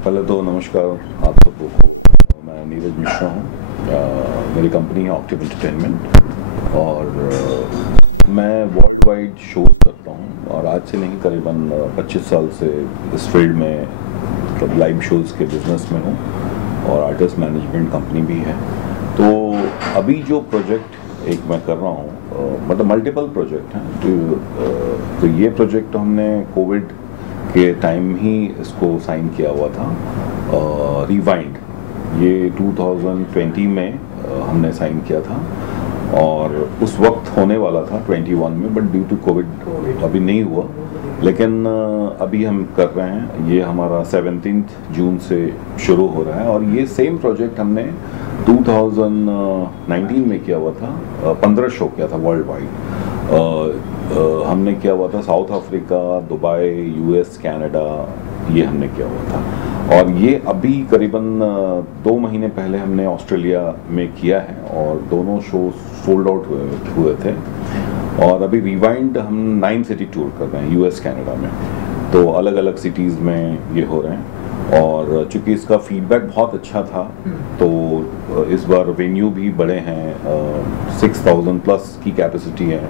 पहले तो नमस्कार आप सबको को। मैं नीरज मिश्रा हूँ। मेरी कंपनी है ऑक्टिव एंटरटेनमेंट और मैं वर्ल्ड वाइड शोज़ करता हूँ और आज से नहीं करीबन 25 साल से इस फील्ड में मतलब लाइव शोज़ के बिज़नेस में हूँ और आर्टिस्ट मैनेजमेंट कंपनी भी है। तो अभी जो प्रोजेक्ट एक मैं कर रहा हूँ मतलब मल्टीपल प्रोजेक्ट हैं। तो ये प्रोजेक्ट हमने कोविड के टाइम ही इसको साइन किया हुआ था। रिवाइंड ये 2020 में हमने साइन किया था और उस वक्त होने वाला था 21 में, बट ड्यू टू कोविड अभी नहीं हुआ। लेकिन अभी हम कर रहे हैं, ये हमारा 17 जून से शुरू हो रहा है और ये सेम प्रोजेक्ट हमने 2019 में किया हुआ था। 15 शो किया था वर्ल्ड वाइड। हमने किया हुआ था south Africa, Dubai, US, Canada, ये हमने किया हुआ था। और ये अभी करीबन 2 महीने पहले हमने ऑस्ट्रेलिया में किया है और दोनों शो सोल्ड आउट हुए थे। और अभी रिवाइंड हम 9 सिटी टूर कर रहे हैं यूएस, कनाडा में। तो अलग अलग सिटीज़ में ये हो रहे हैं और चूँकि इसका फीडबैक बहुत अच्छा था तो इस बार वेन्यू भी बड़े हैं, 6000 प्लस की कैपेसिटी है।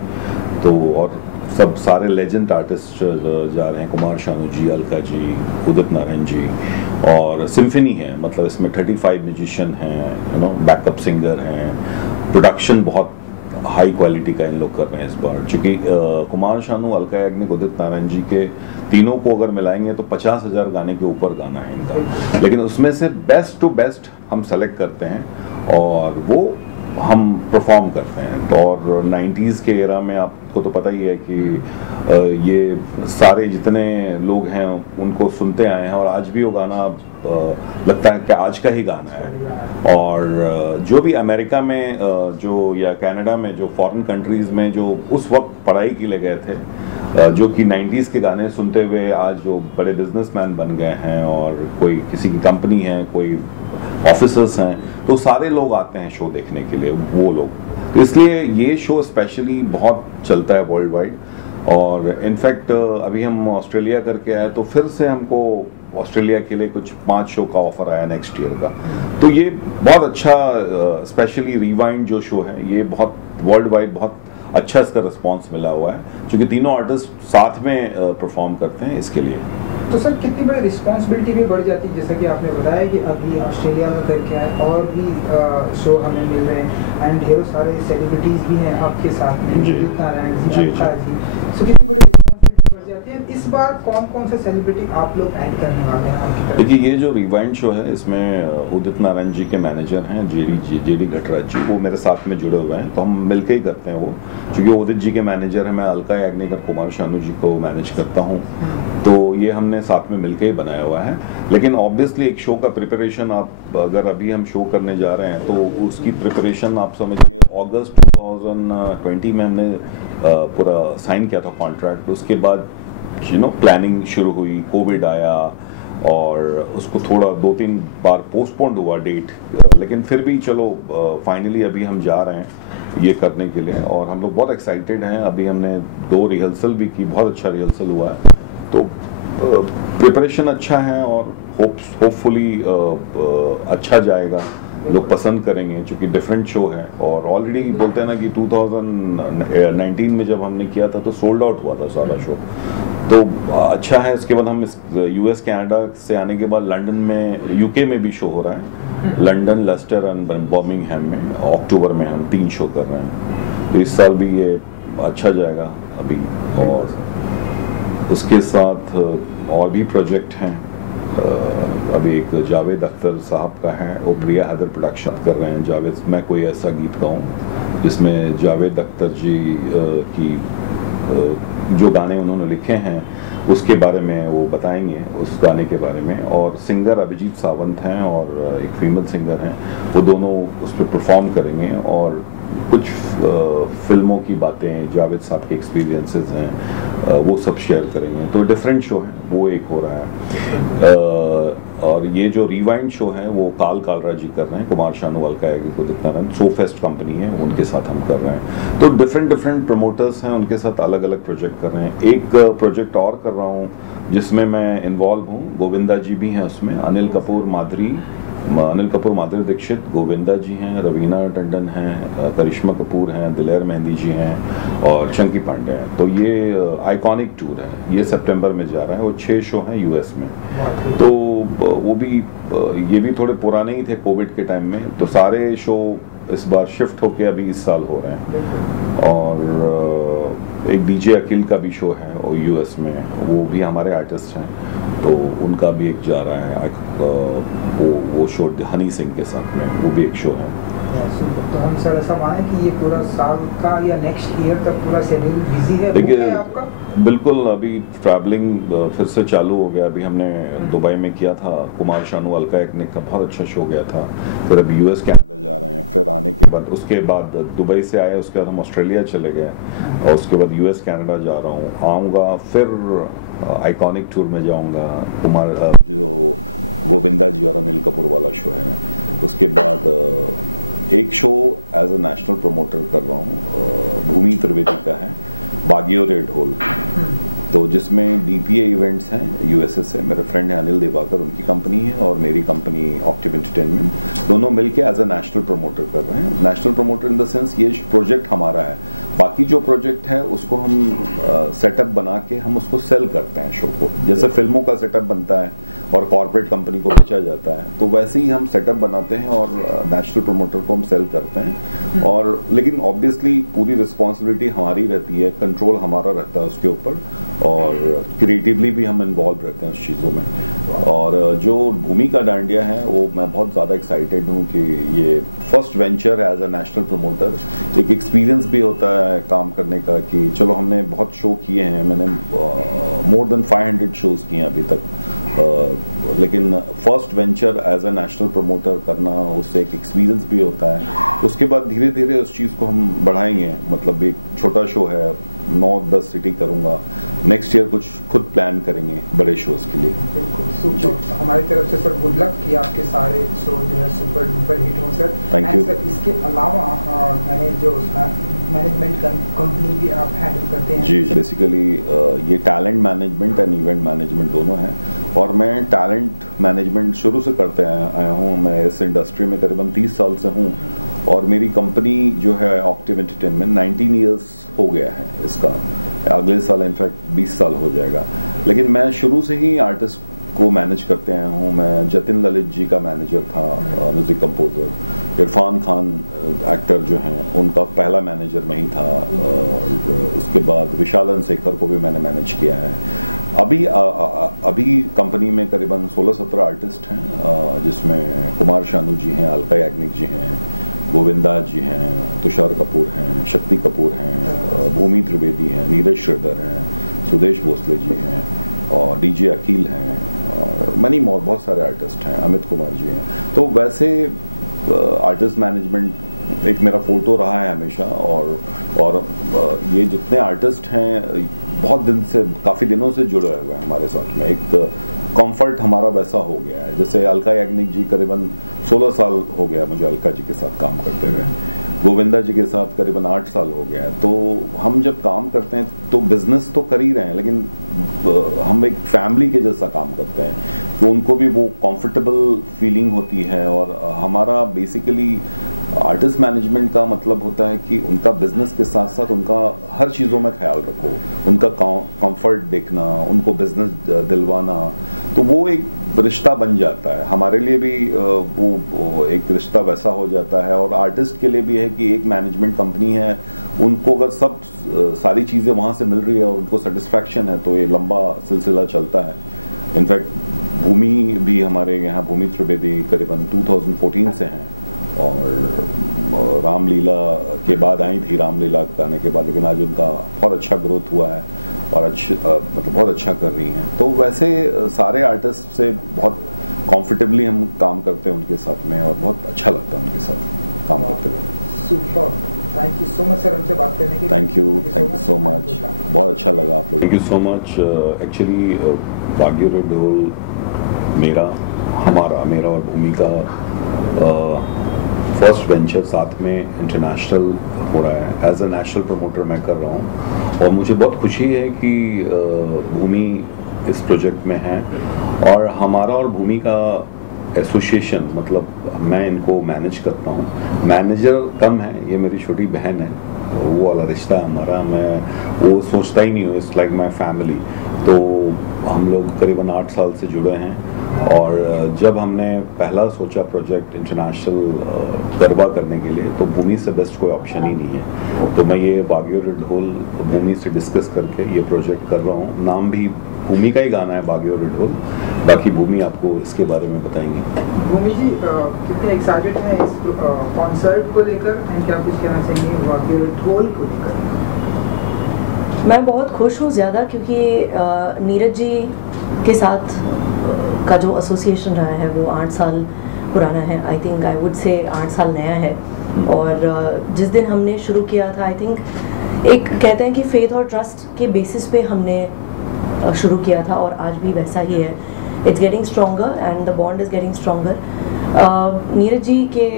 तो और सब सारे लेजेंड आर्टिस्ट जा रहे हैं, कुमार शानू जी, अलका जी, उदित नारायण जी और सिम्फनी है। मतलब इसमें 35 म्यूजिशियन हैं, बैकअप सिंगर हैं। प्रोडक्शन बहुत हाई क्वालिटी का इन लोग कर रहे हैं इस बार, क्योंकि कुमार शानू, अलका याग्निक, उदित नारायण जी के तीनों को अगर मिलाएंगे तो 50,000 गाने के ऊपर गाना है इनका। लेकिन उसमें से बेस्ट टू बेस्ट हम सेलेक्ट करते हैं और वो हम परफॉर्म करते हैं। तो और 90s के एरा में आपको तो पता ही है कि ये सारे जितने लोग हैं उनको सुनते आए हैं और आज भी वो गाना लगता है कि आज का ही गाना है। और जो भी अमेरिका में जो या कनाडा में जो फॉरेन कंट्रीज़ में जो उस वक्त पढ़ाई के लिए गए थे, जो कि 90s के गाने सुनते हुए आज जो बड़े बिजनेसमैन बन गए हैं और कोई किसी की कंपनी है, कोई ऑफिसर्स हैं, तो सारे लोग आते हैं शो देखने के लिए, वो लोग। तो इसलिए ये शो स्पेशली बहुत चलता है वर्ल्ड वाइड। और इनफैक्ट अभी हम ऑस्ट्रेलिया करके आए तो फिर से हमको ऑस्ट्रेलिया के लिए कुछ 5 शो का ऑफर आया नेक्स्ट ईयर का। तो ये बहुत अच्छा, स्पेशली रिवाइंड जो शो है ये बहुत वर्ल्ड वाइड बहुत अच्छा इसका रिस्पांस मिला हुआ है, क्योंकि तीनों आर्टिस्ट साथ में परफॉर्म करते हैं इसके लिए। तो सर कितनी बड़ी रिस्पॉन्सिबिलिटी भी बढ़ जाती है, जैसा कि आपने बताया कि अभी ऑस्ट्रेलिया में करके आए और भी शो हमें मिल रहे हैं एंड ढेरों सारे सेलिब्रिटीज भी हैं आपके साथ में, उदित नारायण जी, अलका जी। सो कितनी बड़ी रिस्पॉन्सिबिलिटी बढ़ जाती है। इस बार कौन कौन से सेलिब्रिटी आप लोग ऐड करने वाले हैं आपकी तरफ? देखिए, ये जो रिवाइंड शो है इसमें उदित नारायण जी के मैनेजर हैं जेडी घटराज जी, वो मेरे साथ में जुड़े हुए हैं। तो हम मिलके ही करते हैं वो, क्योंकि उदित जी के मैनेजर हैं, मैं अलका याग्निक और कुमार शानू जी को मैनेज करता हूँ। तो ये हमने साथ में मिलके ही बनाया हुआ है। लेकिन ऑब्वियसली एक शो का प्रिपरेशन, आप अगर अभी हम शो करने जा रहे हैं तो उसकी प्रिपरेशन आप समझिए अगस्त 2020 में हमने पूरा साइन किया था कॉन्ट्रैक्ट। उसके बाद प्लानिंग शुरू हुई, कोविड आया और उसको थोड़ा 2-3 बार पोस्टपोन्ड हुआ डेट। लेकिन फिर भी चलो फाइनली अभी हम जा रहे हैं ये करने के लिए और हम लोग बहुत एक्साइटेड हैं। अभी हमने 2 रिहर्सल भी की, बहुत अच्छा रिहर्सल हुआ है। तो प्रिपरेशन अच्छा है और होपफुली अच्छा जाएगा, लोग पसंद करेंगे, क्योंकि डिफरेंट शो है। और ऑलरेडी बोलते हैं ना कि 2019 में जब हमने किया था तो सोल्ड आउट हुआ था सारा शो, तो अच्छा है। इसके बाद हम यूएस, कनाडा से आने के बाद लंदन में, यूके में भी शो हो रहा है, लंदन, लेस्टर एंड बर्मिंघम में अक्टूबर में हम 3 शो कर रहे हैं। तो इस साल भी ये अच्छा जाएगा अभी। और उसके साथ और भी प्रोजेक्ट हैं। अभी एक जावेद अख्तर साहब का है, वो प्रिया हैदर प्रोडक्शन कर रहे हैं। जावेद, मैं कोई ऐसा गीत गाऊं जिसमें जावेद अख्तर जी की जो गाने उन्होंने लिखे हैं उसके बारे में वो बताएंगे, उस गाने के बारे में। और सिंगर अभिजीत सावंत हैं और एक फीमेल सिंगर हैं, वो दोनों उस पर परफॉर्म करेंगे और कुछ फिल्मों की बातें, जावेद साहब के एक्सपीरियंसेस हैं, वो सब शेयर करेंगे। तो डिफरेंट शो है, वो एक हो रहा है। और ये जो रिवाइंड शो है वो कालरा जी कर रहे हैं, कुमार शानू अलका याग्निक को दिखना रहा, सो फेस्ट कंपनी है उनके साथ हम कर रहे हैं। तो डिफरेंट प्रमोटर्स हैं, उनके साथ अलग अलग प्रोजेक्ट कर रहे हैं। एक प्रोजेक्ट और कर रहा हूँ जिसमें मैं इन्वॉल्व हूँ, गोविंदा जी भी हैं उसमें, अनिल कपूर माधुरी दीक्षित, गोविंदा जी हैं, रवीना टंडन हैं, करिश्मा कपूर हैं, दिलेर मेहंदी जी हैं और चंकी पांडे हैं। तो ये आइकॉनिक टूर है, ये सितंबर में जा रहा है। वो 6 शो हैं यूएस में। तो वो भी ये भी थोड़े पुराने ही थे कोविड के टाइम में, तो सारे शो इस बार शिफ्ट होके अभी इस साल हो रहे हैं। और एक डीजे अकील का भी शो है और यूएस में, वो भी हमारे आर्टिस्ट हैं, तो उनका भी एक जा रहा है वो शो हनी सिंह के साथ में, वो भी एक शो है। तो हम सर ऐसा माने कि ये पूरा साल का या नेक्स्ट ईयर तक पूरा शेड्यूल बिजी है देखिए आपका? बिल्कुल, अभी ट्रैवलिंग फिर से चालू हो गया। अभी हमने दुबई में किया था, कुमार शानू अलका याग्निक का बहुत अच्छा शो गया था। फिर अभी यूएस कनाडा जा रहे हैं, फिर आने के बाद उसके बाद दुबई से आए, उसके बाद हम ऑस्ट्रेलिया चले गए और उसके बाद यूएस कनाडा जा रहा हूँ, आऊँगा फिर आइकॉनिक टूर में जाऊँगा, कुमार जो गोविंदा जी और अनिल कपूर वाला शो है। उसके बाद एक show as a national promoter कर रहा हूँ, भूमि त्रिवेदी का है, बागियो रेड होल, तो जिसमें डीपीए इवेंट्स हैं यूएसए से, मेरे फ्रेंड हैं अनिल देवाकर, उनकी कंपनी है और मेरी कंपनी ऑक्टिव एंटरटेनमेंट, दोनों मिलके एज अ नेशनल प्रमोटर कर रहे हैं। National promoter in the sense ये प्रोजेक्ट हमारा है, बाकी जो प्रोजेक्ट है उसको हम सेटअप बना के हम उसको सेल करते हैं शो को, जैसे फिल्मों का सेटअप बनता है और कॉर्पोरेट कंपनी को बेचा जाता है, तो वैसे ही हम सेटअप बनाते हैं और नेशनल प्रमोटर को हम सेल करते हैं। और लेकिन ऑब्वियसली पूरी रिस्पॉन्सिबिलिटी हमारी रहती है, कंट्रोल हमारा रहता है उसके ऊपर, और क्रिएटिवली भी हम इन्वॉल्व रहते हैं उस चीज़ों में। और जो भूमि का डांडिया है वो मैं बहुत ज़्यादा एक्साइटेड हूँ कि ये first venture as a national promoter, एक एक्सपीरियंस भी होता है काम करने का कि चलो हमने बहुत शो किए हैं, मैंने मोर देन 500 शोज़ किए हैं अभी तक, लेकिन first venture as a national promoter करना, उससे एक एक्सपीरियंस भी होता है। उसके बाद धीरे धीरे उस चीज़ को हम बढ़ाएंगे, मतलब एक छोटा शो है 9-10 सिटी करूंगा, नेक्स्ट ईयर कुछ खुद प्लान करेंगे बड़े शोज के लिए। बिल्कुल, हमारी तरफ से सर गुड लक कि आपके सारे शो जो है सुपर डुपर हिट हो सर। Thank you sir. इसके अलावा मैंने जो मैनेजमेंट कंपनी भी आप हैंडल करते हैं? जी, बेसिकली ये talent management and event management दोनों है, और मैं टैलेंट मैनेजमेंट शुरू से करते आया हूँ। मैं इस इंडस्ट्री में करीबन 30 साल से हूँ और मेरी कंपनी जो है ऑक्टिव एंटरटेनमेंट 19 ईयर्स हो गया है इसका, अगले साल इनफैक्ट 20 साल हो जाएगा। लेकिन मैं शुरू से ही आर्टिस्ट को मैनेज करते आया हूँ। मैं जतिन ललित जी का मैनेजर था, music composer. Irfan Khan actor जो हैं उनका पहला मैनेजर मैं ही था। उसके बाद विशालन शेखर को भी मैंने मैनेज किया है। अभी कंपनी में करीबन 16-17 आर्टिस्ट हैं, जिसमें कुमार शानू जी हैं, अलका याग्निक जी हैं, गोविंदा जी हैं, तुषार कपूर हैं, शक्ति कपूर हैं, भूमि त्रिवेदी हैं, नीरज श्रीधर हैं, सुदेश भोसले जी हैं और डीजे अकील हैं और मनी मोर, बहुत सारे आर्टिस्ट हैं, अमित कुमार जी हैं। तो वैसे आर्टिस्ट मैनेजमेंट एक मेरा फोटो रहा है हमेशा। और ये जितने आर्टिस्ट हैं बहुत दिन से, काफ़ी दिनों से जुड़े हुए हैं हमारे साथ में, एक कंफर्ट हमारा वैसा हो गया है। जैसे अलका याग्निक जी करीबन 16 साल हो गया मुझे अलका जी के साथ काम करते हुए, गोविंदा जी के साथ करीबन 8 साल हो गया है। तो हम जब काम करते हैं तो बिजनेस तो कर ही रहे हैं, लेकिन हम एक फैमिली के जैसा काम करते हैं, तो उनको भी वो कंफर्टेबल फीलिंग होती है। और हमारा बेसिकली आर्टिस्ट मैनेजमेंट का मतलब होता है कि उनका बिजनेस के साथ साथ उनका हर चीज़ों में ख्याल रखो, उनका कंफर्ट देखना, उनको बिजनेस दिलवाना, तो वो एक रिश्ता बन जाता है। हमारे लिए भी वो एक रिश्ता वैसा हो जाता है, और आर्टिस्ट के लिए भी है कि एक मैनेजमेंट कंपनी है, उनको अगर सब सारी चीज़ें वहाँ से मिल रही है और उनको सेटिस्फैक्शन है तो ये लंबा सिलसिला चलता है। इनफैक्ट भूमि भी हमारे यहाँ, भूमि त्रिवेदी करीबन 2014 से हैं, और रामलीला के बाद आई थी, रामलीला गाने के बाद, लेकिन आज उनका बहुत अच्छा ग्रोथ हुआ है और मतलब बहुत अच्छा कर रही हैं। तो वैसे सारे आर्टिस्ट से बहुत कंफर्टेबली हम काम करते हैं उनके साथ में, और बहुत अच्छा लगता है उनके साथ काम करते हुए। Super, thank you so much sir हमसे बात करने के लिए। थैंक यू सो मच, बहुत अच्छा लगा आप लोग। Thank you so much. Actually बागियो रेड होल मेरा, हमारा, मेरा और भूमि का फर्स्ट वेंचर साथ में इंटरनेशनल हो रहा है। एज अ नेशनल प्रमोटर मैं कर रहा हूँ और मुझे बहुत खुशी है कि भूमि इस प्रोजेक्ट में है और हमारा और भूमि का एसोसिएशन, मतलब मैं इनको मैनेज करता हूँ, मैनेजर कम है, ये मेरी छोटी बहन है, वो वाला रिश्ता है हमारा, मैं वो सोचता ही नहीं हूँ, इट्स लाइक माई फैमिली। तो हम लोग करीबन 8 साल से जुड़े हैं और जब हमने पहला सोचा प्रोजेक्ट इंटरनेशनल गरबा करने के लिए तो भूमि से बेस्ट कोई ऑप्शन ही नहीं है। तो मैं ये बागियो रे ढोल भूमि से डिस्कस करके ये प्रोजेक्ट कर रहा हूँ। नाम भी भूमि का ही गाना है, बागियो रे ढोल। बाकी भूमि आपको इसके बारे में बताएंगी। भूमि जी कितने एक्साइटेड हैं इस कॉन्सर्ट को लेकर, एंड क्या कुछ कहना चाहेंगे बागियो रे ढोल को लेकर? मैं बहुत खुश हूँ ज़्यादा, क्योंकि नीरज जी के साथ का जो एसोसिएशन रहा है वो 8 साल पुराना है। I think I would say 8 साल नया है। और जिस दिन हमने शुरू किया था, आई थिंक एक कहते हैं कि फेथ और ट्रस्ट के बेसिस पे हमने शुरू किया था और आज भी वैसा ही है। It's getting stronger and the bond is getting stronger. Neeraj ji के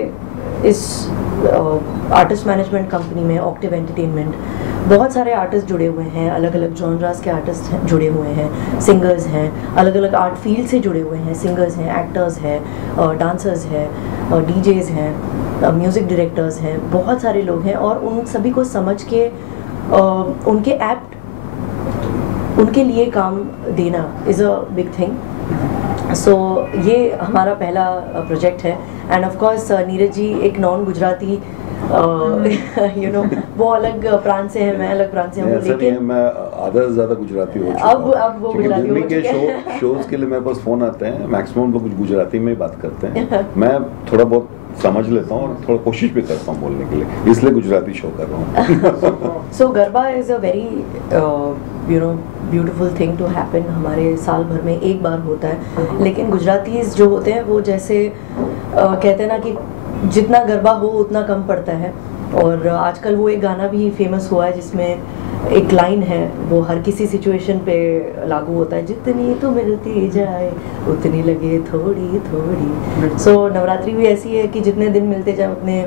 इस आर्टिस्ट मैनेजमेंट कंपनी में ऑक्टिव एंटरटेनमेंट बहुत सारे आर्टिस्ट जुड़े हुए हैं, अलग अलग जॉनरास के आर्टिस्ट जुड़े हुए हैं, सिंगर्स हैं, अलग अलग आर्ट फील्ड से जुड़े हुए हैं, सिंगर्स हैं, एक्टर्स हैं, डांसर्स हैं, डीजेज हैं, म्यूज़िक डायरेक्टर्स हैं, बहुत सारे लोग हैं। और उन सभी को समझ के उनके ऐप्ट उनके लिए काम देना इज़ अ बिग थिंग। सो ये हमारा पहला प्रोजेक्ट है। End of course Neeraj ji एक नॉन गुजराती यू नो वो अलग प्रांत से है, मैं अलग प्रांत से हूँ, लेकिन मैं आधा से ज़्यादा गुजराती हो चुका हूँ। अब वो गुजराती हो के शोज के लिए मेरे पास फ़ोन आते हैं, मैक्सिमम लोग गुजराती में ही बात करते हैं। मैं थोड़ा बहुत समझ लेता हूँ और थोड़ा कोशिश भी करता हूँ बोलने के लिए, इसलिए गुजराती शो कर रहा हूँ। So garba is a very you know beautiful thing to happen. हमारे साल भर में एक बार होता है, लेकिन गुजरातीज जो होते हैं वो जैसे कहते हैं ना कि जितना गरबा हो उतना कम पड़ता है। और आजकल वो एक गाना भी फेमस हुआ है जिसमें एक लाइन है, वो हर किसी सिचुएशन पे लागू होता है, जितनी तो मिलती जाए उतनी लगे थोड़ी थोड़ी। सो नवरात्रि भी ऐसी है कि जितने दिन मिलते जाए उतने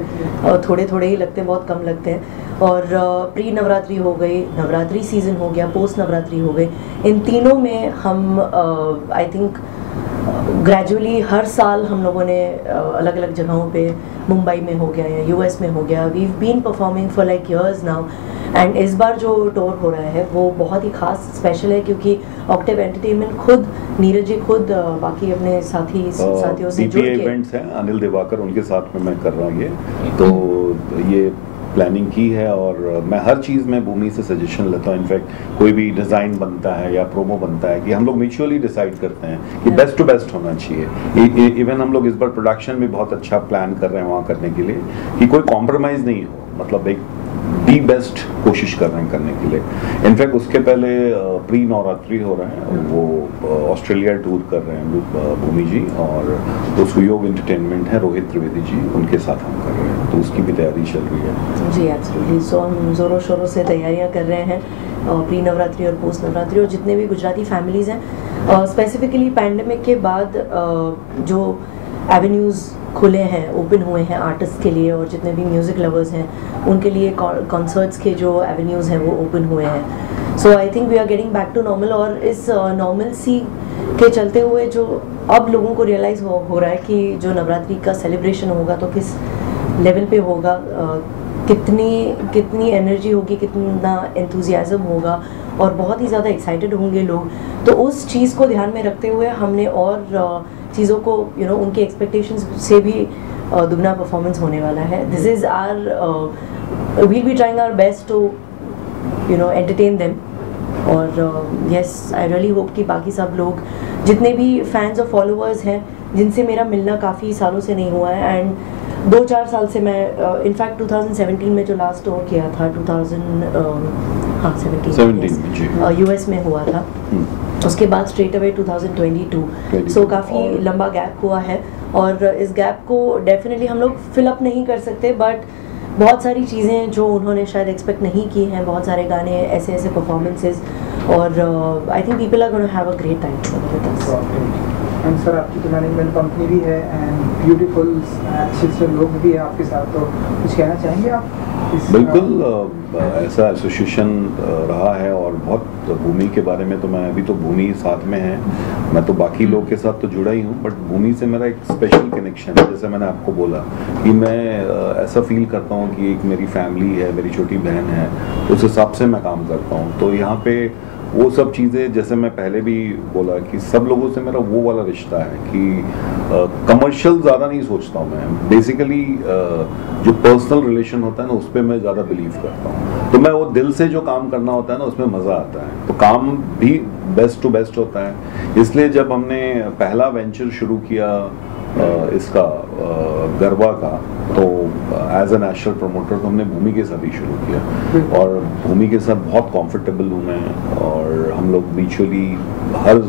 थोड़े थोड़े ही लगते हैं, बहुत कम लगते हैं। और प्री नवरात्रि हो गई, नवरात्रि सीज़न हो गया, पोस्ट नवरात्रि हो गई, इन तीनों में हम आई थिंक ग्रेजुअली हर साल हम लोगों ने अलग अलग जगहों पे, मुंबई में हो गया या यूएस में हो गया, we have been performing for like years now. And इस बार जो टूर हो रहा है वो बहुत ही खास स्पेशल है, क्योंकि ऑक्टिव एंटरटेनमेंट खुद नीरज जी खुद बाकी अपने साथियों से जुड़ के इवेंट्स हैं, अनिल दिवाकर उनके साथ में मैं कर रहा हूँ ये, तो ये प्लानिंग की है और मैं हर चीज़ में भूमि से सजेशन लेता हूँ। इनफैक्ट कोई भी डिज़ाइन बनता है या प्रोमो बनता है कि हम लोग म्यूचुअली डिसाइड करते हैं कि बेस्ट टू बेस्ट होना चाहिए। इवन हम लोग इस बार प्रोडक्शन भी बहुत अच्छा प्लान कर रहे हैं वहाँ करने के लिए कि कोई कॉम्प्रोमाइज़ नहीं हो, मतलब एक दी बेस्ट कोशिश कर रहे हैं करने के लिए। इनफैक्ट उसके पहले प्री नवरात्रि हो रहा है, वो ऑस्ट्रेलिया टूर कर रहे हैं भूमि जी, और तो सुयोग एंटरटेनमेंट है, रोहित त्रिवेदी जी, उनके साथ हम कर रहे हैं, तो उसकी भी तैयारी चल रही है। जी एब्सोल्युटली। सो हम ज़ोरों शोरों से तैयारियां कर रहे हैं प्री नवरात्रि और पोस्ट नवरात्रि। और जितने भी गुजराती फैमिलीज़ हैं, स्पेसिफिकली पैंडमिक के बाद जो एवेन्यूज़ खुले हैं, ओपन हुए हैं आर्टिस्ट के लिए, और जितने भी म्यूज़िक लवर्स हैं उनके लिए कॉन्सर्ट्स के जो एवेन्यूज़ हैं वो ओपन हुए हैं। So I think we are getting back to normal. और इस नॉर्मल सी के चलते हुए जो अब लोगों को रियलाइज़ हो रहा है कि जो नवरात्रि का सेलिब्रेशन होगा तो किस लेवल पे होगा, कितनी एनर्जी होगी, कितना एंथुजियाज़म होगा, और बहुत ही ज़्यादा एक्साइटेड होंगे लोग। तो उस चीज़ को ध्यान में रखते हुए हमने और चीज़ों को यू नो उनके एक्सपेक्टेशंस से भी दुगना परफॉर्मेंस होने वाला है। This is our we'll be trying our best to you know entertain them. और यस आई रियली होप कि बाकी सब लोग जितने भी फैंस और फॉलोअर्स हैं जिनसे मेरा मिलना काफ़ी सालों से नहीं हुआ है, एंड 2-4 साल से मैं इनफैक्ट 2017 में जो लास्ट टूर किया था 2017 यूएस में हुआ था, उसके बाद स्ट्रेट अवे 2022। सो काफ़ी लंबा गैप हुआ है, और इस गैप को डेफिनेटली हम लोग फिलअप नहीं कर सकते, बट बहुत सारी चीज़ें जो उन्होंने शायद एक्सपेक्ट नहीं की हैं, बहुत सारे गाने, ऐसे परफॉर्मेंसेस, और I think people are gonna have a great time with us. And sir आपकी तो मैनेजमेंट कंपनी भी है एंड ब्यूटीफुल अच्छे अच्छे लोग भी हैं आपके साथ, तो कुछ कहना चाहेंगे आप? बिल्कुल ऐसा एसोसिएशन रहा है और बहुत भूमि के बारे में तो मैं अभी तो भूमि साथ में है, मैं तो बाकी लोग के साथ तो जुड़ा ही हूँ, बट भूमि से मेरा एक स्पेशल कनेक्शन है। जैसे मैंने आपको बोला कि मैं ऐसा फील करता हूँ कि एक मेरी फैमिली है, मेरी छोटी बहन है, उस हिसाब से मैं काम करता हूँ। तो यहाँ पे वो सब चीज़ें, जैसे मैं पहले भी बोला कि सब लोगों से मेरा वो वाला रिश्ता है कि कमर्शियल ज़्यादा नहीं सोचता हूँ मैं। बेसिकली जो पर्सनल रिलेशन होता है ना, उस पर मैं ज़्यादा बिलीव करता हूँ। तो मैं वो दिल से जो काम करना होता है ना, उसमें मज़ा आता है, तो काम भी बेस्ट टू बेस्ट होता है। इसलिए जब हमने पहला वेंचर शुरू किया इसका गरबा का, तो एज एन नेशनल प्रमोटर तो हमने भूमि के साथ ही शुरू किया और भूमि के साथ बहुत कंफर्टेबल हूँ मैं। और हम लोग म्यूचुअली हर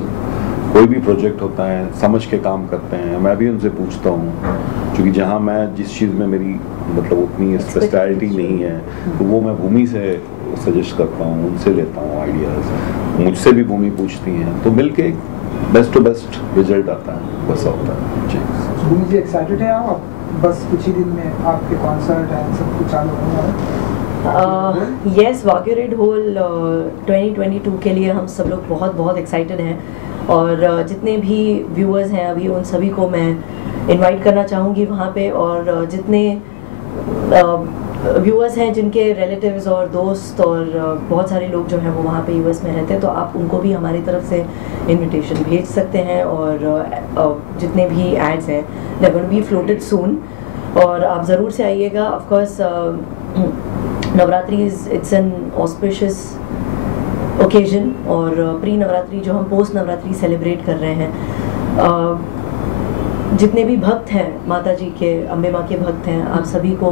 कोई भी प्रोजेक्ट होता है समझ के काम करते हैं। मैं भी उनसे पूछता हूँ, क्योंकि जहाँ मैं जिस चीज़ में मेरी मतलब उतनी स्पेशलिटी नहीं है, तो वो मैं भूमि से सजेस्ट करता हूँ, उनसे लेता हूँ आइडियाज़, मुझसे भी भूमि पूछती हैं, तो मिलके बेस्ट टू बेस्ट रिजल्ट आता है, वैसा होता है जी। भूमि जी एक्साइटेड है आप? बस कुछ ही दिन में आपके कॉन्सर्ट है, सब कुछ चालू होने वाला है। यस, वाग्यू रेड होल 2022 के लिए हम सब लोग बहुत बहुत एक्साइटेड हैं, और जितने भी व्यूअर्स हैं अभी उन सभी को मैं इनवाइट करना चाहूँगी वहाँ पे। और जितने व्यूअर्स हैं जिनके रिलेटिव्स और दोस्त और बहुत सारे लोग जो हैं वो वहाँ पे यूएस में रहते हैं, तो आप उनको भी हमारी तरफ से इनविटेशन भेज सकते हैं। और जितने भी एड्स हैं they are going to be floated soon, और आप ज़रूर से आइएगा। Of course Navratri it's an auspicious occasion, और प्री नवरात्रि जो हम पोस्ट नवरात्रि सेलिब्रेट कर रहे हैं, जितने भी भक्त हैं माता जी के, अम्बे माँ के भक्त हैं, आप सभी को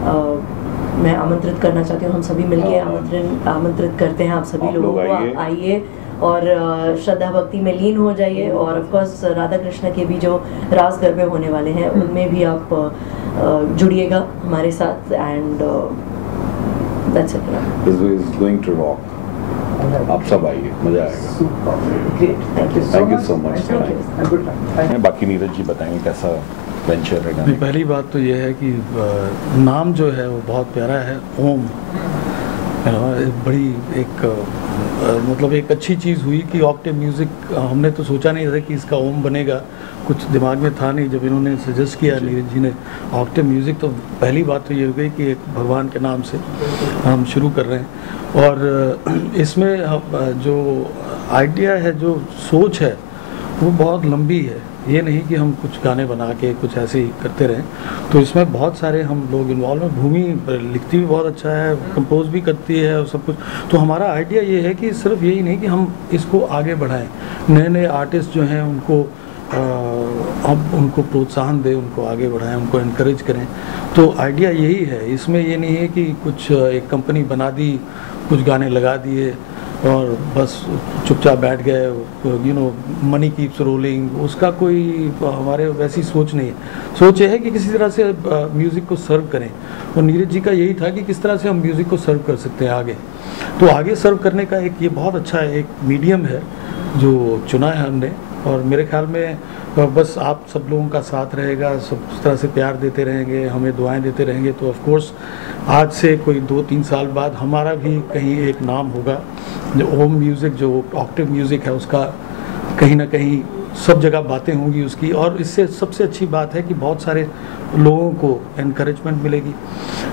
मैं आमंत्रित करना चाहती हूँ। हम सभी मिलके आमंत्रित करते हैं आप सभी लोगों को, आइए और श्रद्धा भक्ति में लीन हो जाइए। और ऑफ कोर्स राधा कृष्ण के भी जो रास गरबे होने वाले हैं उनमें भी आप जुड़िएगा हमारे साथ। And that's it. This is going to rock. आप सब आइए, मजा आएगा। Thank you so much. बाकी नीरज जी बताएंगे कैसा वेंचर है। पहली बात तो ये है कि नाम जो है वो बहुत प्यारा है, ओम। बड़ी एक मतलब एक अच्छी चीज़ हुई कि ऑक्टेव म्यूज़िक, हमने तो सोचा नहीं था कि इसका ओम बनेगा, कुछ दिमाग में था नहीं। जब इन्होंने सजेस्ट किया नीरज जी ने ऑक्टेव म्यूज़िक, तो पहली बात तो ये हो गई कि एक भगवान के नाम से हम शुरू कर रहे हैं। और इसमें जो आइडिया है, जो सोच है, वो बहुत लंबी है। ये नहीं कि हम कुछ गाने बना के कुछ ऐसे ही करते रहें, तो इसमें बहुत सारे हम लोग इन्वॉल्व हैं। भूमि लिखती भी बहुत अच्छा है, कंपोज भी करती है और सब कुछ। तो हमारा आइडिया ये है कि सिर्फ यही नहीं कि हम इसको आगे बढ़ाएं, नए नए आर्टिस्ट जो हैं उनको अब उनको प्रोत्साहन दें, उनको आगे बढ़ाएं, उनको इनकरेज करें। तो आइडिया यही है। इसमें ये नहीं है कि कुछ एक कंपनी बना दी, कुछ गाने लगा दिए और बस चुपचाप बैठ गए, मनी कीप्स रोलिंग, उसका कोई हमारे वैसी सोच नहीं है। सोच ये है कि किसी तरह से म्यूज़िक को सर्व करें, और नीरज जी का यही था कि किस तरह से हम म्यूज़िक को सर्व कर सकते हैं आगे। तो आगे सर्व करने का एक ये बहुत अच्छा एक मीडियम है जो चुना है हमने, और मेरे ख्याल में बस आप सब लोगों का साथ रहेगा, सब इस तरह से प्यार देते रहेंगे, हमें दुआएं देते रहेंगे, तो ऑफ कोर्स आज से कोई 2-3 साल बाद हमारा भी कहीं एक नाम होगा। जो ओम म्यूज़िक, जो ऑक्टेव म्यूज़िक है, उसका कहीं ना कहीं सब जगह बातें होंगी उसकी। और इससे सबसे अच्छी बात है कि बहुत सारे लोगों को एनकरेजमेंट मिलेगी।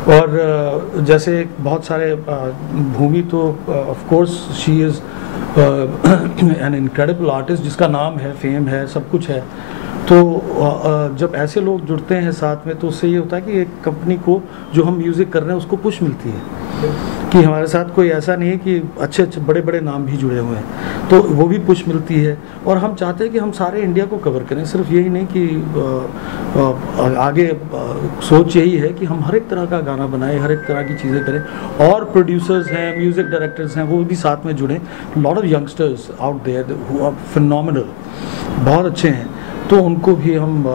और जैसे बहुत सारे भूमि तो of course she is an incredible artist, जिसका नाम है, फेम है, सब कुछ है। तो जब ऐसे लोग जुड़ते हैं साथ में, तो उससे ये होता है कि एक कंपनी को जो हम म्यूज़िक कर रहे हैं उसको पुश मिलती है कि हमारे साथ कोई ऐसा नहीं है कि अच्छे अच्छे बड़े बड़े नाम भी जुड़े हुए हैं, तो वो भी पुश मिलती है। और हम चाहते हैं कि हम सारे इंडिया को कवर करें, सिर्फ यही नहीं कि आगे सोच यही है कि हम हर एक तरह का गाना बनाएं, हर एक तरह की चीज़ें करें। और प्रोड्यूसर्स हैं, म्यूज़िक डायरेक्टर्स हैं, वो भी साथ में जुड़ें। Lot of youngsters out there who are phenomenal, बहुत अच्छे हैं, तो उनको भी हम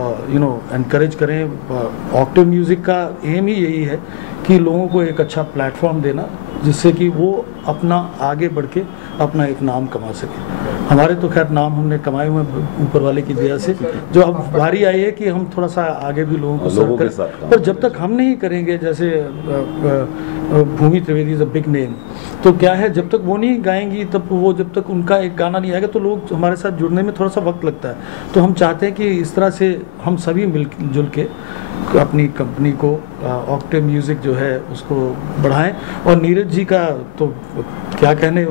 एनकरेज करें। ऑक्टेव म्यूज़िक का एम ही यही है कि लोगों को एक अच्छा प्लेटफॉर्म देना, जिससे कि वो अपना आगे बढ़ के अपना एक नाम कमा सके। हमारे तो खैर नाम हमने कमाए हुए ऊपर वाले की दया से। जो अब बारी आई है कि हम थोड़ा सा आगे भी लोगों को सर्व करें, पर जब तक हम नहीं करेंगे, जैसे Bhumi Trivedi is a big name, तो क्या है जब तक वो नहीं गाएंगी, तब वो जब तक उनका एक गाना नहीं आएगा तो लोग हमारे साथ जुड़ने में थोड़ा सा वक्त लगता है। तो हम चाहते हैं कि इस तरह से हम सभी मिलजुल के अपनी कंपनी को ऑक्टेव म्यूज़िक जो है उसको बढ़ाएं। और नीरज जी का तो क्या कहने,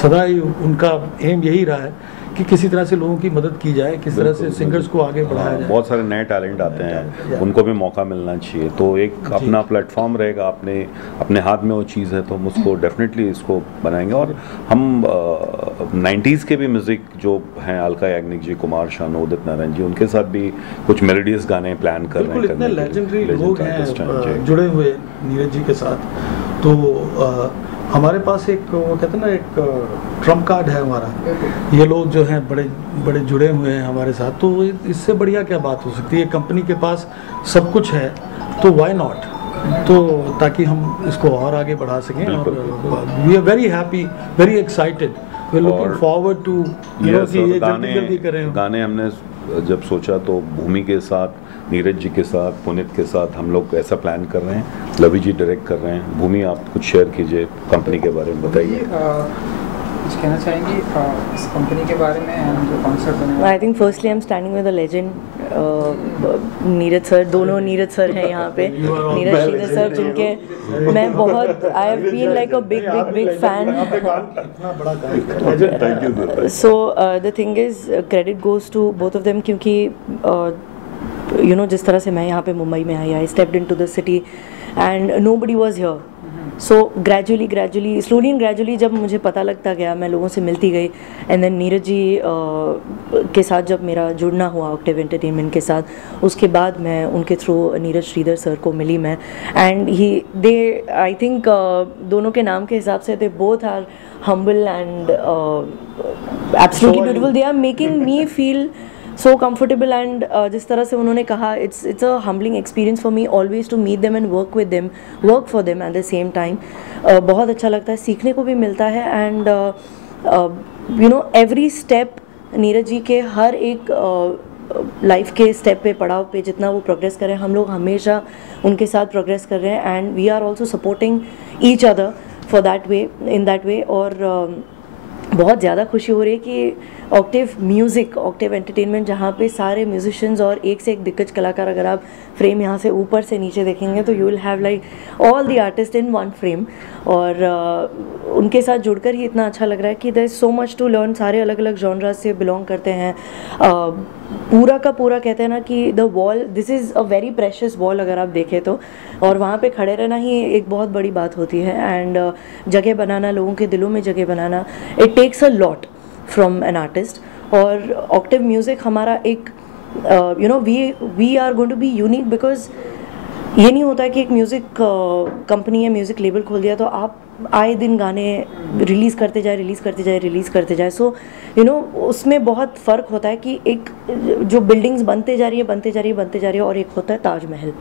सदा ही उनका एम यही रहा है कि किसी तरह से लोगों की मदद की जाए, किस तरह से सिंगर्स को आगे बढ़ाया जाए। बहुत सारे नए टैलेंट आते हैं, उनको भी मौका मिलना चाहिए। तो एक अपना प्लेटफॉर्म रहेगा, अपने हाथ में वो चीज़ है, तो हम उसको डेफिनेटली इसको बनाएंगे। और हम 90s के भी म्यूज़िक जो हैं, अलका याग्निक जी, कुमार शानू, उदित नारायण जी, उनके साथ भी कुछ मेलोडियस गाने प्लान कर रहे हैं। इतने लेजेंडरी लोग हैं जुड़े हुए नीरज जी के साथ। तो हमारे पास एक वो कहते हैं ना, एक ट्रम्प कार्ड है हमारा। ये लोग जो हैं बड़े बड़े जुड़े हुए हैं हमारे साथ, तो इससे बढ़िया क्या बात हो सकती है। कंपनी के पास सब कुछ है, तो व्हाई नॉट, तो ताकि हम इसको और आगे बढ़ा सकें। और we are very happy, very excited, we are looking forward to ये जल्दी करें। गाने हमने जब सोचा तो भूमि के साथ, नीरज जी के साथ, पुनीत के साथ हम लोग ऐसा प्लान कर रहे हैं। लवी जी डायरेक्ट कर रहे हैं। भूमि, आप कुछ शेयर कीजिए कंपनी के बारे में, बताइए। कुछ कहना चाहेंगी इस कंपनी के बारे में, हम जो कॉन्सर्ट बने? I think firstly I am standing with the legend Neeraj sir. दोनों नीरज सर हैं यहाँ पे, नीरज श्रीधर सर, जिनके मैं बहुत, I have been like a big big big fan. So the thing is, credit goes to both of them, क्योंकि you know जिस तरह से मैं यहाँ पे मुंबई में I stepped into the city and nobody was here. So gradually slowly and gradually जब मुझे पता लगता गया, मैं लोगों से मिलती गई, एंड देन नीरज जी के साथ जब मेरा जुड़ना हुआ ऑक्टेव एंटरटेनमेंट के साथ, उसके बाद मैं उनके थ्रू नीरज श्रीधर सर को मिली मैं। एंड दे आई थिंक दोनों के नाम के हिसाब से they both are humble and absolutely beautiful. They are making me feel so comfortable, and जिस तरह से उन्होंने कहा, it's a humbling experience for me always to meet them and work with them, work for them at the same time. बहुत अच्छा लगता है, सीखने को भी मिलता है। and you know every step Neeraj ji के हर एक लाइफ के स्टेप पे, पड़ाव पे जितना वो प्रोग्रेस कर रहे हैं, हम लोग हमेशा उनके साथ प्रोग्रेस कर रहे हैं, and we are also supporting each other for that way, in that way. और बहुत ज़्यादा खुशी हो रही है कि ऑक्टेव म्यूज़िक, ऑक्टेव एंटरटेनमेंट, जहाँ पे सारे म्यूजिशियंस और एक से एक दिग्गज कलाकार, अगर आप फ्रेम यहाँ से ऊपर से नीचे देखेंगे तो you will have like all the artist in one frame. और उनके साथ जुड़कर ही इतना अच्छा लग रहा है कि there is so much to learn. सारे अलग अलग जॉनरास से बिलोंग करते हैं। पूरा का पूरा कहते हैं ना कि the wall, this is a very precious wall अगर आप देखें तो, और वहाँ पे खड़े रहना ही एक बहुत बड़ी बात होती है। एंड जगह बनाना, लोगों के दिलों में जगह बनाना, it takes a lot from an artist. और ऑक्टेव म्यूज़िक हमारा एक you know we are going to be unique, because ये नहीं होता है कि एक म्यूज़िक कंपनी या म्यूज़िक लेबल खोल दिया तो आप आए दिन गाने रिलीज़ करते जाए। सो यू नो उसमें बहुत फ़र्क होता है कि एक जो बिल्डिंग्स बनते जा रही है, और एक होता है ताजमहल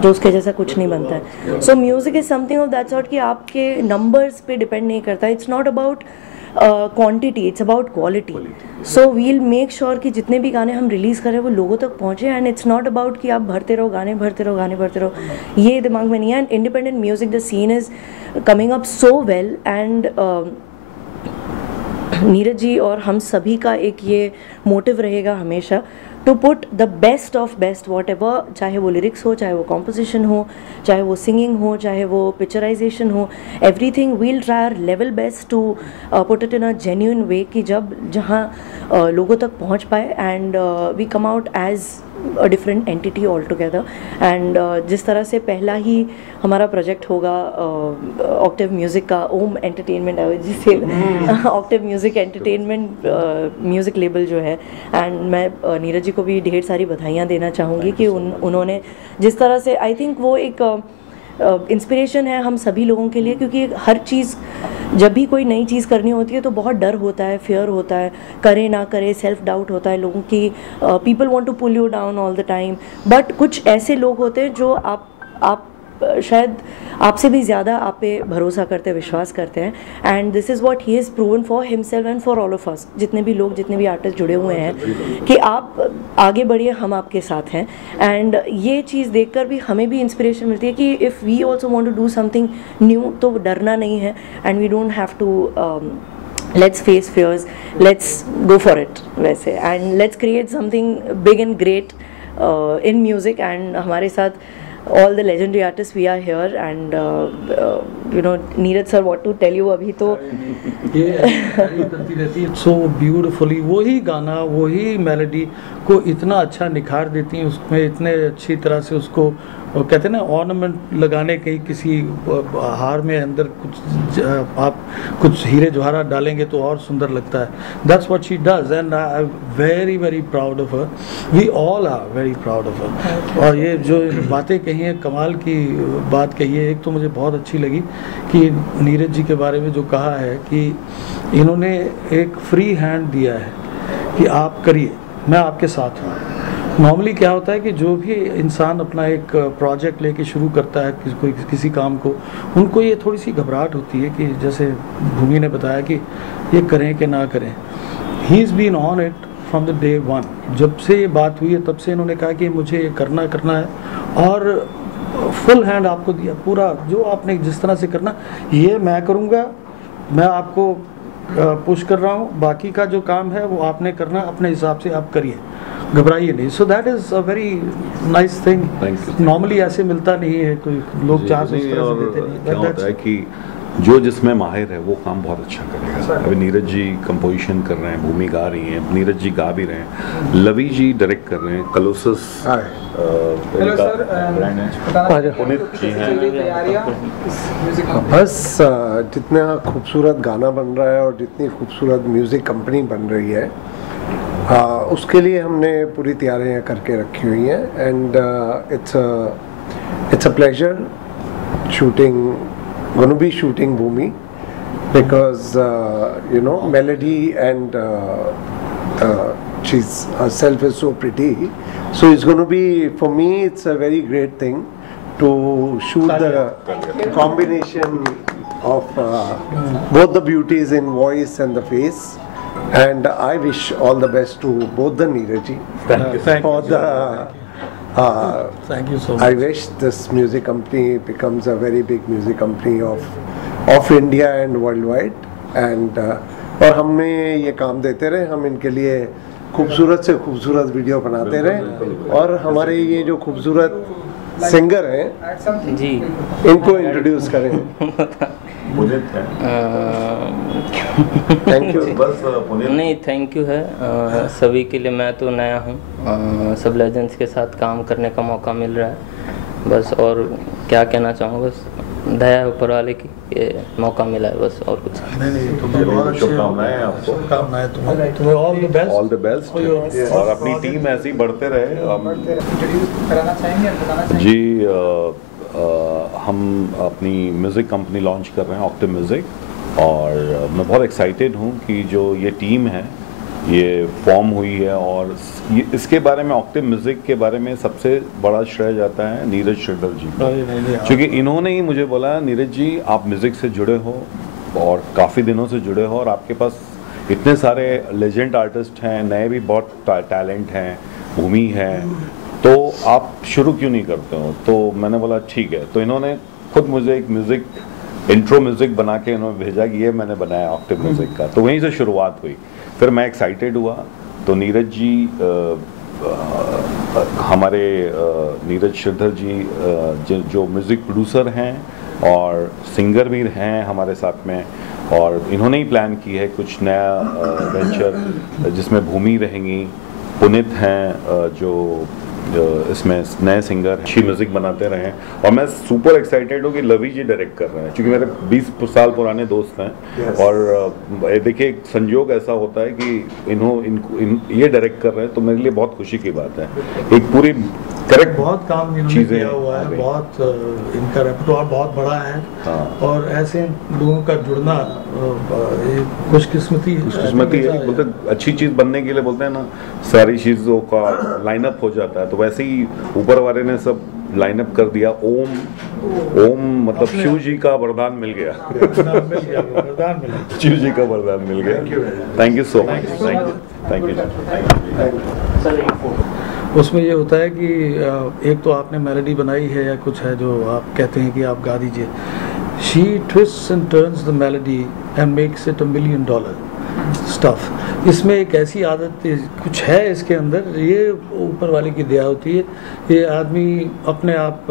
जो उसके जैसा कुछ नहीं बनता है। So music is something of that sort कि आपके नंबर्स पे डिपेंड नहीं करता। It's not about quantity, it's about quality. So we'll make sure कि जितने भी गाने हम रिलीज़ करें वो लोगों तक पहुँचे, एंड इट्स नॉट अबाउट कि आप भरते रहो, ये दिमाग में नहीं है। And independent music, the scene is coming up so well, and Neeraj ji और हम सभी का एक ये मोटिव रहेगा हमेशा to put the best of best, whatever, चाहे वो लिरिक्स हो, चाहे वो कॉम्पोजिशन हो, चाहे वो सिंगिंग हो, चाहे वो पिक्चराइजेशन हो, everything we'll try our level best to put it in a genuine way कि जहाँ लोगों तक पहुँच पाए, and we come out as a different entity all together. And जिस तरह से पहला ही हमारा प्रोजेक्ट होगा ऑक्टेव म्यूज़िक का, ओम एंटरटेनमेंट, जिसे Octave music entertainment music label जो है, एंड मैं नीरज जी को भी ढेर सारी बधाइयाँ देना चाहूँगी कि उन्होंने जिस तरह से, आई थिंक वो एक इंस्पिरेशन है हम सभी लोगों के लिए, क्योंकि हर चीज़, जब भी कोई नई चीज़ करनी होती है तो बहुत डर होता है, फियर होता है, करे ना करे, सेल्फ डाउट होता है लोगों की, people want to pull you down all the time. But कुछ ऐसे लोग होते हैं जो आप शायद आपसे भी ज़्यादा आप पे भरोसा करते हैं, विश्वास करते हैं, and this is what he is proven for himself and for all of us, जितने भी लोग, जितने भी आर्टिस्ट जुड़े हुए हैं, कि आप आगे बढ़िए, हम आपके साथ हैं। एंड ये चीज़ देखकर भी हमें भी इंस्पिरेशन मिलती है कि if we also want to do something new, तो डरना नहीं है, and we don't have to let's face fears, let's go for it वैसे, and let's create something big and great in music। and हमारे साथ all the legendary artists we are here, and you know, Neeraj sir, what to tell you, अभी तो ये करती रहती है so beautifully, वही गाना वही मेलोडी को इतना अच्छा निखार देती हैं, उसमें इतने अच्छी तरह से उसको, और कहते हैं ना ऑर्नामेंट लगाने के, किसी हार में अंदर कुछ आप कुछ हीरे जवाहरात डालेंगे तो और सुंदर लगता है। That's what she does, and I am very very proud of her, we all are very proud of her. और ये जो बातें कही हैं, कमाल की बात कही है। एक तो मुझे बहुत अच्छी लगी कि नीरज जी के बारे में जो कहा है कि इन्होंने एक फ्री हैंड दिया है कि आप करिए, मैं आपके साथ हूँ। नॉर्मली क्या होता है कि जो भी इंसान अपना एक प्रोजेक्ट लेके शुरू करता है कोई किसी काम को, उनको ये थोड़ी सी घबराहट होती है कि जैसे भूमि ने बताया कि ये करें कि ना करें। He is been on it from the day one. जब से ये बात हुई है तब से इन्होंने कहा कि मुझे ये करना है, और फुल हैंड आपको दिया, पूरा जो आपने जिस तरह से करना ये मैं करूँगा, मैं आपको पुश कर रहा हूँ, बाकी का जो काम है वो आपने करना, अपने हिसाब से आप करिए, घबराइए नहीं। So that is a very nice thing, normally ऐसे मिलता नहीं है, कोई लोग चार से इस तरह से देते नहीं। क्या होता है कि जो जिसमें माहिर है वो काम बहुत अच्छा करेगा। अभी नीरज जी कंपोजिशन कर रहे हैं, भूमि गा रही हैं, नीरज जी गा भी रहे हैं, लवी जी डायरेक्ट कर रहे हैं, कलोसस बस जितना खूबसूरत गाना बन रहा है और जितनी खूबसूरत म्यूज़िक कंपनी बन रही है, उसके लिए हमने पूरी तैयारियां करके रखी हुई हैं। And it's a pleasure shooting, going to be shooting Bhumi, because you know, melody and she's herself is so pretty, so it's going to be, for me it's a very great thing to shoot the combination of both the beauties in voice and the face. And I wish all the best to both the Neeraj ji for the thank you so much. I wish this music company becomes a very big music company of India and worldwide. And और हमें ये काम देते रहे, हम इनके लिए खूबसूरत से खूबसूरत वीडियो बनाते रहे, और हमारे ये जो खूबसूरत सिंगर हैं जी, इनको इंट्रोड्यूस करें। Thank you. बस नहीं, थैंक यू है सभी के लिए। मैं तो नया हूँ, सब लेजेंड्स के साथ काम करने का मौका मिल रहा है बस, और क्या कहना चाहूँगा, बस दया है ऊपर वाले की, ये मौका मिला है बस, और कुछ नहीं, तुम्हें बहुत अच्छी शुभकामनाएं आपको, शुभकामनाएं तुम्हें ऑल द बेस्ट, और अपनी टीम ऐसे ही बढ़ते रहे। कराना चाहेंगे और बताना चाहेंगे जी, हम अपनी म्यूज़िक कंपनी लॉन्च कर रहे हैं, ऑक्टिव म्यूज़िक, और मैं बहुत एक्साइटेड हूँ कि जो ये टीम है ये फॉर्म हुई है, और इसके बारे में, ऑक्टिव म्यूज़िक के बारे में सबसे बड़ा श्रेय जाता है नीरज श्रीधर जी को, क्योंकि इन्होंने ही मुझे बोला, नीरज जी आप म्यूज़िक से जुड़े हो और काफ़ी दिनों से जुड़े हो, और आपके पास इतने सारे लेजेंड आर्टिस्ट हैं, नए भी बहुत टैलेंट हैं, भूमि है, तो आप शुरू क्यों नहीं करते हो? तो मैंने बोला ठीक है। तो इन्होंने खुद मुझे एक म्यूज़िक इंट्रो म्यूज़िक बना के इन्होंने भेजा कि ये मैंने बनाया ऑक्टिव म्यूज़िक का, तो वहीं से शुरुआत हुई। फिर मैं एक्साइटेड हुआ, तो नीरज जी हमारे नीरज श्रीधर जी जो म्यूज़िक प्रोड्यूसर हैं और सिंगर भी हैं हमारे साथ में, और इन्होंने ही प्लान की है कुछ नया वेंचर जिसमें भूमि रहेंगी, पुनित हैं जो इसमें नए सिंगर अच्छी म्यूज़िक बनाते रहे, और मैं सुपर एक्साइटेड हूँ कि लवी जी डायरेक्ट कर रहे हैं, क्योंकि मेरे 20 साल पुराने दोस्त हैं। yes. और देखिए एक संयोग ऐसा होता है कि ये डायरेक्ट कर रहे हैं, तो मेरे लिए बहुत खुशी की बात है। एक पूरी Correct. बहुत काम इन्होंने चीज़ें किया हुआ आ है, गई। बहुत इनका रेpertoire बहुत बड़ा है। हाँ। और ऐसे लोगों का जुड़ना ये खुशकिस्मती किस्मती है। बोलते हैं, अच्छी चीज़ बनने के लिए बोलते हैं ना, सारी चीज़ों का लाइनअप हो जाता है, तो वैसे ही ऊपर वाले ने सब लाइनअप कर दिया। ओम मतलब अपने शिव जी का वरदान मिल गया। वरदान मिला। शिव जी का वरदान मिल गया। Thank you so much. Thank you. उसमें ये होता है कि एक तो आपने मेलोडी बनाई है या कुछ है जो आप कहते हैं कि आप गा दीजिए। She twists and turns the melody and makes it $1 million stuff. इसमें एक ऐसी आदत कुछ है इसके अंदर, ये ऊपर वाले की दया होती है। ये आदमी अपने आप